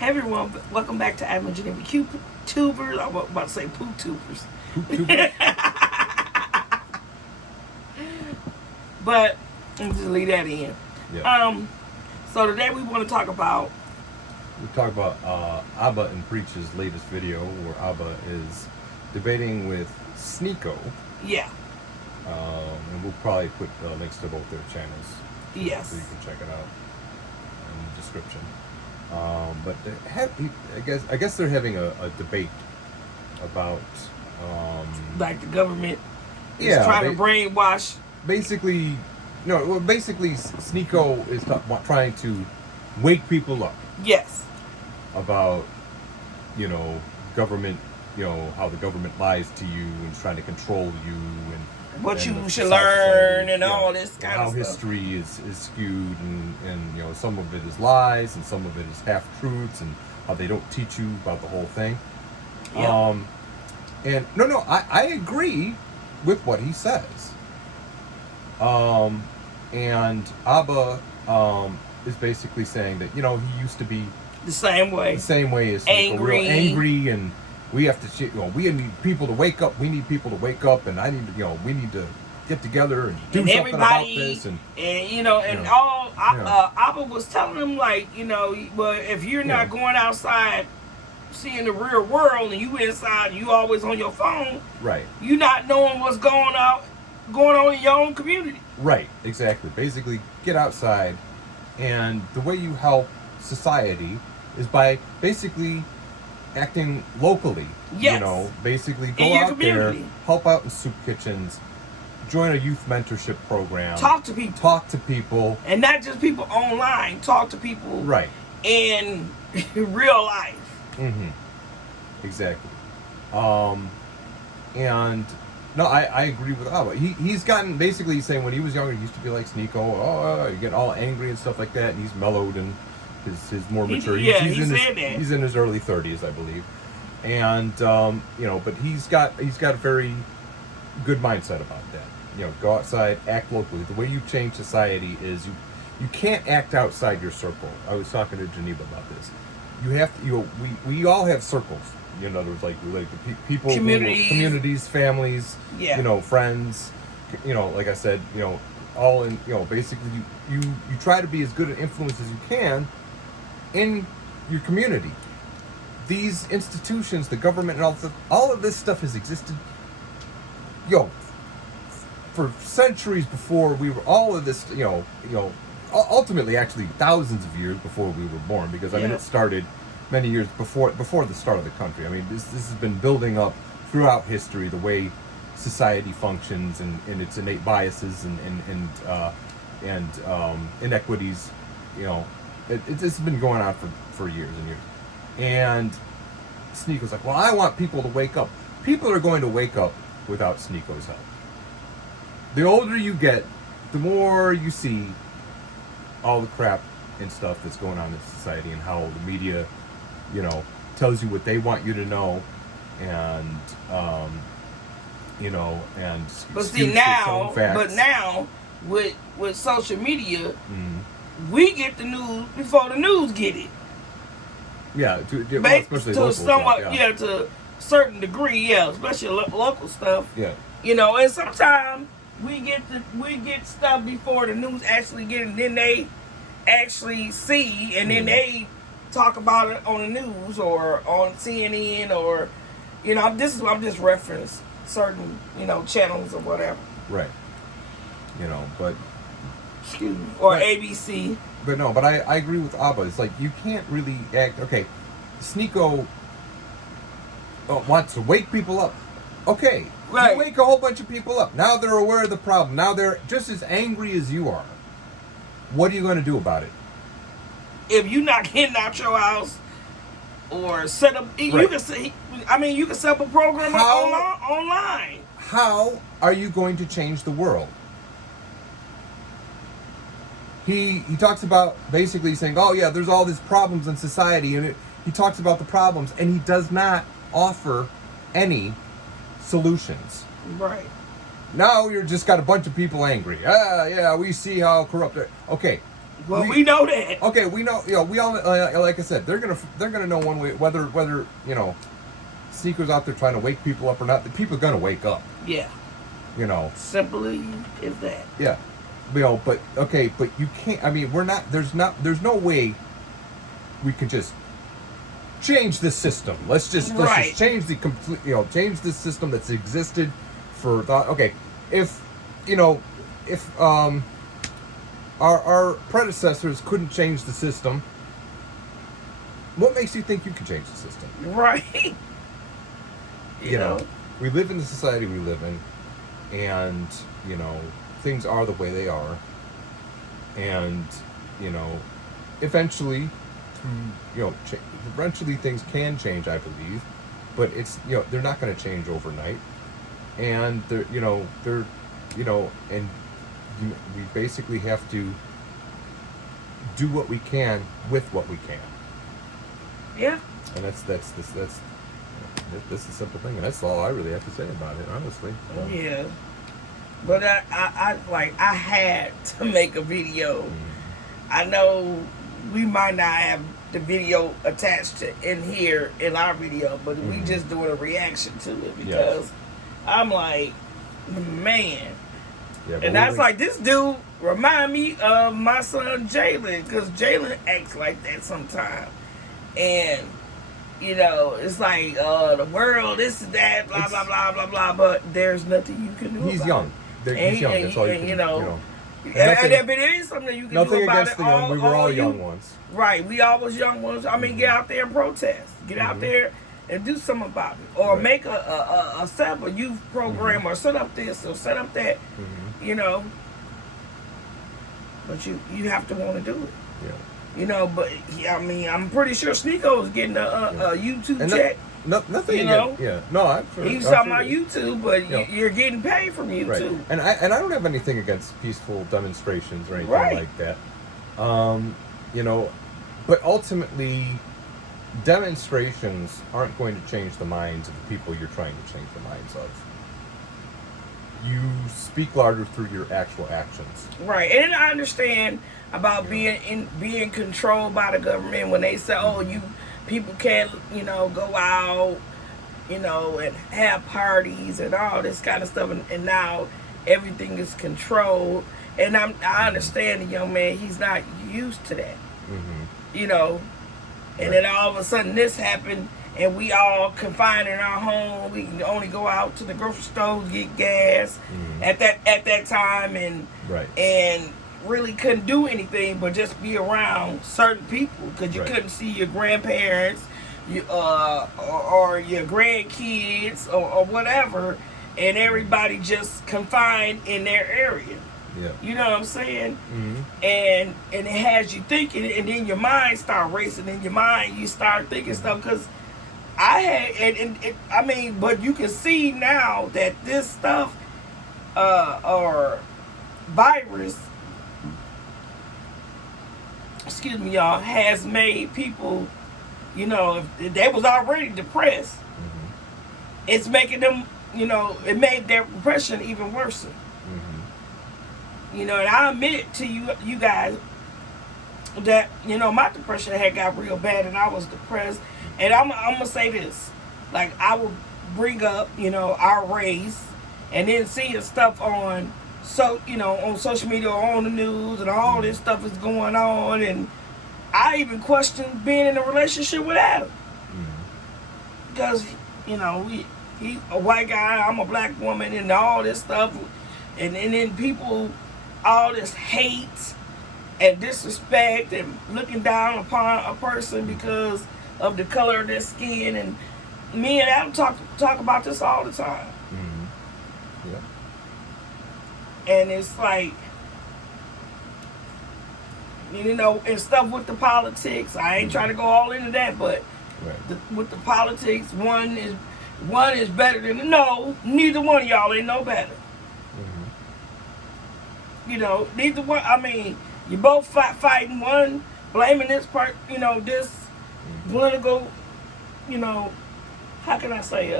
Hey everyone, welcome back to Imaginary Q Tubers. I was about to say poop tubers. Poop tubers? But I'm just leave that in. Yeah. So today we want to talk about. We talk about Abba and Preach's latest video, where Abba is debating with Sneako. Yeah. And we'll probably put links to both their channels. Yes. So you can check it out in the description. But I guess they're having a debate about Like the government is trying to brainwash. Basically, Sneako is trying to wake people up. Yes. About, government, how the government lies to you and is trying to control you and what you should learn and all this kind how of stuff. History is skewed and some of it is lies and some of it is half truths and how they don't teach you about the whole thing. Yeah. And I agree with what he says. And Abba is basically saying that he used to be the same way as angry, and we have to we need people to wake up. We need people to wake up, and we need to get together and do something about this. Abba was telling him well, if you're not going outside seeing the real world and you inside, you always on your phone, right? You not knowing what's going on in your own community. Right, exactly. Basically, get outside, and the way you help society is by basically acting locally. Yes. Basically go in your out community. there, help out in soup kitchens, join a youth mentorship program. Talk to people. And not just people online. Talk to people. Right. In real life. Mm-hmm. Exactly. And no, I agree with Abba. He's gotten, basically he's saying when he was younger, he used to be like Sneako, you get all angry and stuff like that, and he's mellowed and his more mature. He's in his early 30s, I believe. And but he's got a very good mindset about that. Go outside, act locally. The way you change society is you can't act outside your circle. I was talking to Geneva about this. You have to, we all have circles. In other words, like people, communities, families, friends. Like I said, all in. Basically, you try to be as good an influence as you can in your community. These institutions, the government, and all of this stuff has existed. For centuries before we were. All of this, ultimately, actually, thousands of years before we were born. Because it started many years before the start of the country. This has been building up throughout history, the way society functions and its innate biases and inequities. It's been going on for years and years. And Sneako's like, well, I want people to wake up. People are going to wake up without Sneako's help. The older you get, the more you see all the crap and stuff that's going on in society and how the media tells you what they want you to know, and but now with social media, we get the news before the news get it. Yeah, especially to local somewhat, stuff, to a certain degree, especially local stuff. Yeah. And sometimes we get stuff before the news actually get it, and then they actually see, and then they talk about it on the news or on CNN or, I'm just referencing certain, channels or whatever. Right. But excuse me, or ABC. But I agree with Abba. It's like you can't really act. Okay, Sneako wants to wake people up. Okay, right. You wake a whole bunch of people up. Now they're aware of the problem. Now they're just as angry as you are. What are you going to do about it? If you're not getting out your house or set up, you can say. You can set up a program online. How are you going to change the world? He talks about basically saying, oh yeah, there's all these problems in society, and he talks about the problems, and he does not offer any solutions. Right. Now you're just got a bunch of people angry. Yeah, we see how corrupt. Okay, Well, we know that. Okay, we know. We all like I said, they're gonna know one way whether Sneako's out there trying to wake people up or not. The people are gonna wake up. Yeah. Simply is that. Yeah. But you can't. I mean, we're not. There's no way we can just change the system. Let's just change the complete. Change the system that's existed for thought. Okay, if our predecessors couldn't change the system, what makes you think you can change the system? Right. You know, we live in the society we live in, and things are the way they are, and eventually eventually things can change, I believe, but it's they're not going to change overnight, and we basically have to do what we can with what we can. Yeah. And that's this is a simple thing, and that's all I really have to say about it, honestly. Yeah. But I had to make a video. I know we might not have the video attached to in here in our video, but we just doing a reaction to it because I'm like, man. Yeah, and that's like, this dude remind me of my son Jalen, because Jalen acts like that sometimes. And it's like the world, this is that, blah blah blah blah blah. But there's nothing you can do. He's about young. It. He's young. That's all you can. And if it is something you can do about nothing against it, the young. We were all young ones. Right. We all was young ones. I mean, get out there and protest. Get out there and do something about it, or make a set up a youth program, or set up this or set up that. But you have to want to do it. Yeah. But I mean, I'm pretty sure Sneako is getting a YouTube check. Nothing. Yeah. No, he's talking about YouTube, but you're getting paid from YouTube. Right. And I don't have anything against peaceful demonstrations or anything like that. But ultimately, demonstrations aren't going to change the minds of the people you're trying to change the minds of. You speak louder through your actual actions. Right. And I understand about being controlled by the government when they say, people can't, go out, and have parties and all this kind of stuff, and now everything is controlled. And I understand the young man; he's not used to that, And then all of a sudden this happened, and we all confined in our home. We can only go out to the grocery store to get gas at that time, and really couldn't do anything but just be around certain people, because you couldn't see your grandparents, or your grandkids or whatever, and everybody just confined in their area. Yeah. You know what I'm saying? And it has you thinking, and then your mind start racing. In your mind, you start thinking stuff, because I had, but you can see now that this stuff, or virus, excuse me, y'all, has made people, if they was already depressed, it's making them, it made their depression even worse. And I admit to you guys that, my depression had got real bad, and I was depressed. And I'm going to say this, like, I will bring up, our race, and then seeing stuff on, on social media or on the news, and all this stuff is going on, and I even questioned being in a relationship with Adam. Because, he's a white guy, I'm a black woman, and all this stuff, and then people, all this hate and disrespect and looking down upon a person because of the color of their skin, and me and Adam talk about this all the time. And it's like, and stuff with the politics. I ain't trying to go all into that, but with the politics, one is better than neither one of y'all ain't no better. Neither one. I mean, you both fighting, one blaming this part, this political, how can I say,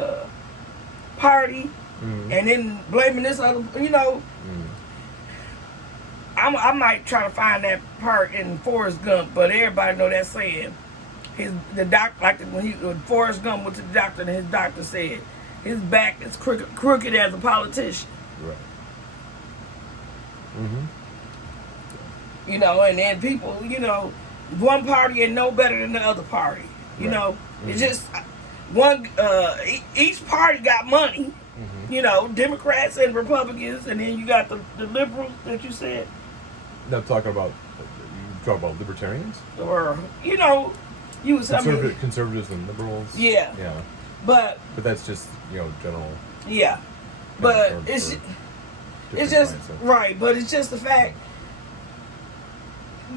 party, and then blaming this other, I might try to find that part in Forrest Gump, but everybody know that saying. When Forrest Gump went to the doctor, and his doctor said his back is crooked as a politician. Right. Mm-hmm. You know, and then people, you know, one party ain't no better than the other party. You know, it's just each party got money. You know, Democrats and Republicans, and then you got the liberals that you said. I'm talking about libertarians, or you know, conservatives and liberals. Yeah, yeah. But that's just general. Yeah, but it's just right. But it's just the fact.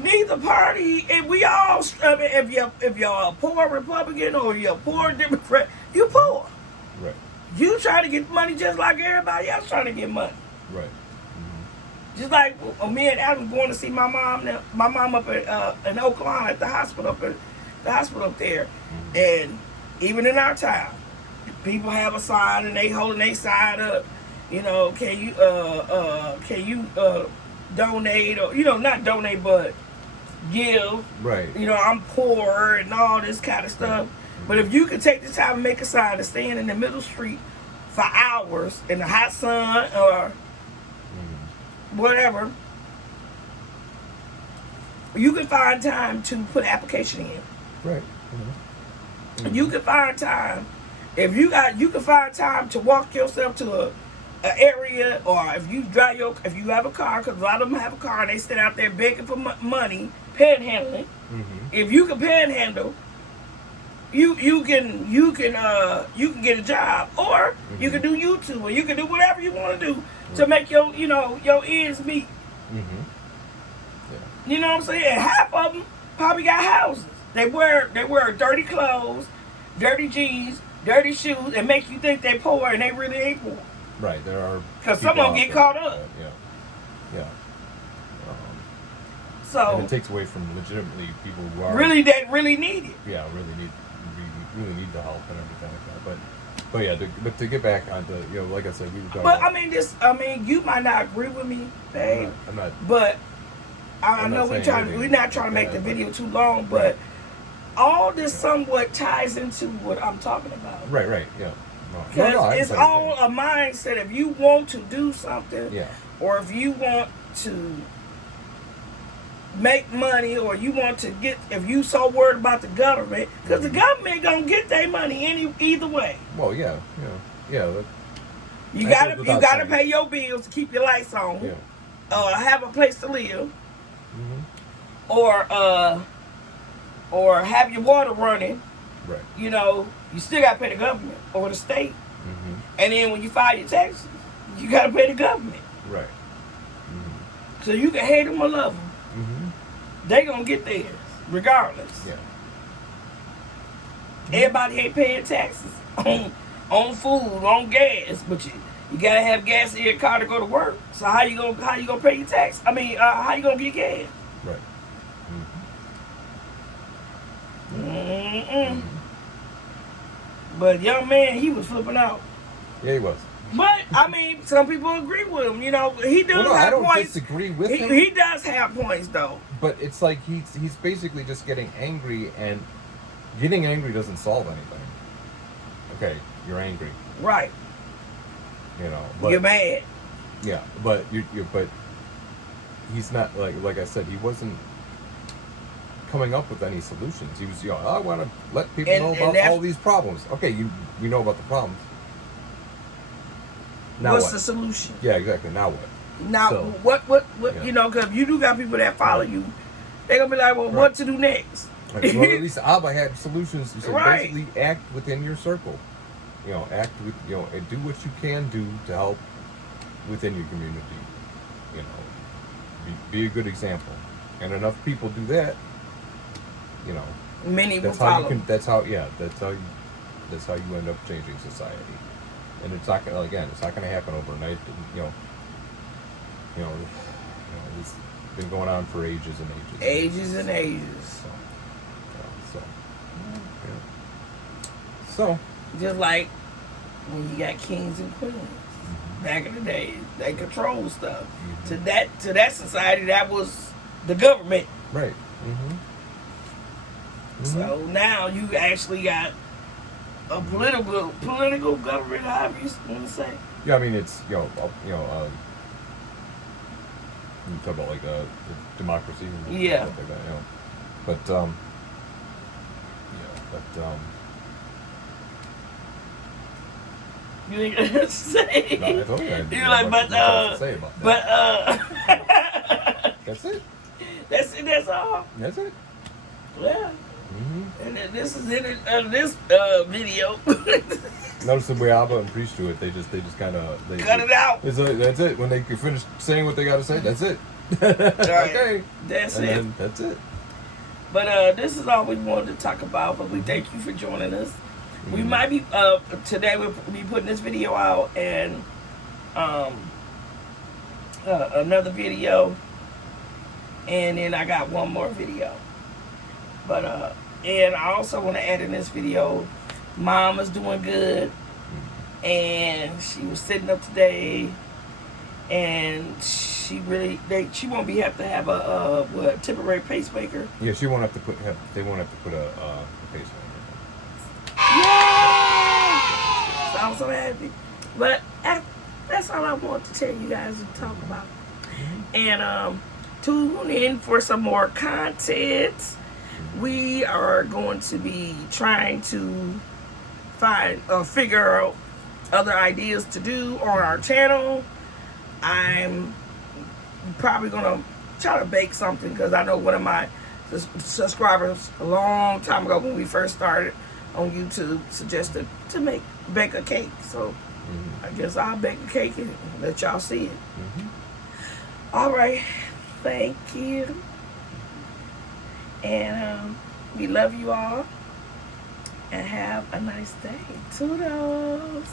Neither party, and we all. I mean, if you're a poor Republican or you're a poor Democrat, you're poor. Right. You try to get money just like everybody else trying to get money. Right. Just like me and Adam going to see my mom. My mom up in Oakland at the hospital up there, and even in our town, people have a sign and they holding their sign up. You know, can you donate or not donate but give. Right. You know, I'm poor and all this kind of stuff. But if you could take the time and make a sign and stand in the middle street for hours in the hot sun or whatever, you can find time to put application in. Right. You can find time. You can find time to walk yourself to an area, or if you have a car, because a lot of them have a car and they sit out there begging for money, panhandling. If you can panhandle, you can get a job, or you can do YouTube, or you can do whatever you want to do to make your ends meet. You know what I'm saying? And half of them probably got houses. They wear dirty clothes, dirty jeans, dirty shoes, and make you think they poor, and they really ain't poor. Right, there are. Because some of them get caught up. Yeah. So and it takes away from legitimately people who are really need it. Yeah, really need the help and everything like that. But yeah, to get back on the like I said, we were talking. But you might not agree with me, babe. I'm not. But I know we're not trying to make the video too long, but all this somewhat ties into what I'm talking about. Right. Yeah. Because it's all a mindset. If you want to do something, or if you want to make money, or you want to if you so worried about the government, because the government gonna get their money either way. Well, yeah. You gotta pay your bills to keep your lights on, have a place to live, or have your water running. Right. You still gotta pay the government or the state. And then when you file your taxes, you gotta pay the government. Right. So you can hate them or love them. They gonna get theirs regardless. Yeah. Everybody ain't paying taxes on food, on gas, but you gotta have gas in your car to go to work. So how you gonna pay your tax? I mean, how you gonna get gas? Right. But young man, he was flipping out. Yeah, he was. But I mean, some people agree with him. He does have points. I don't disagree with him. He does have points, though. But it's like he's basically just getting angry, and getting angry doesn't solve anything. Okay, you're angry. Right. But, you're mad. Yeah, but but he's not like I said. He wasn't coming up with any solutions. He was, I want to let people know about all these problems. Okay, we know about the problems. Now what's the solution? Yeah, exactly. Now what? Now what? Because you do got people that follow you. They're gonna be like, well, what to do next? Well, at least Abba had solutions. He said, basically act within your circle. Act with and do what you can do to help within your community. Be a good example. And enough people do that. Many will follow. That's how you end up changing society. And it's not gonna happen overnight. It's been going on for ages and ages. Ages and ages. So, just like when you got kings and queens. back in the day. They control stuff. To that society, that was the government. Right. So now you actually got a political government, however you want to say. Yeah, I mean it's you talk about like democracy and stuff like that, But you ain't gonna say. No, I told you I didn't You're have like, much to say about that. That's it. That's it. That's all. That's it. Yeah. And then this is in this video. Notice the way Abba and Priest do it. They just kind of cut it out. That's it. When they finish saying what they got to say, that's it. Right. Okay. That's and it. Then that's it. But this is all we wanted to talk about. But we thank you for joining us. We might be today. We'll be putting this video out and another video, and then I got one more video. But and I also want to add in this video, Mom is doing good, and she was sitting up today, and she won't be have to have a temporary pacemaker. Yeah, she won't have to put they won't have to put a pacemaker. Yay! So I'm so happy. But that's all I want to tell you guys to talk about. And tune in for some more content. We are going to be trying to figure out other ideas to do on our channel. I'm probably gonna try to bake something because I know one of my subscribers a long time ago when we first started on YouTube suggested to bake a cake. So I guess I'll bake a cake and let y'all see it. All right, thank you. And we love you all. And have a nice day. Toodles.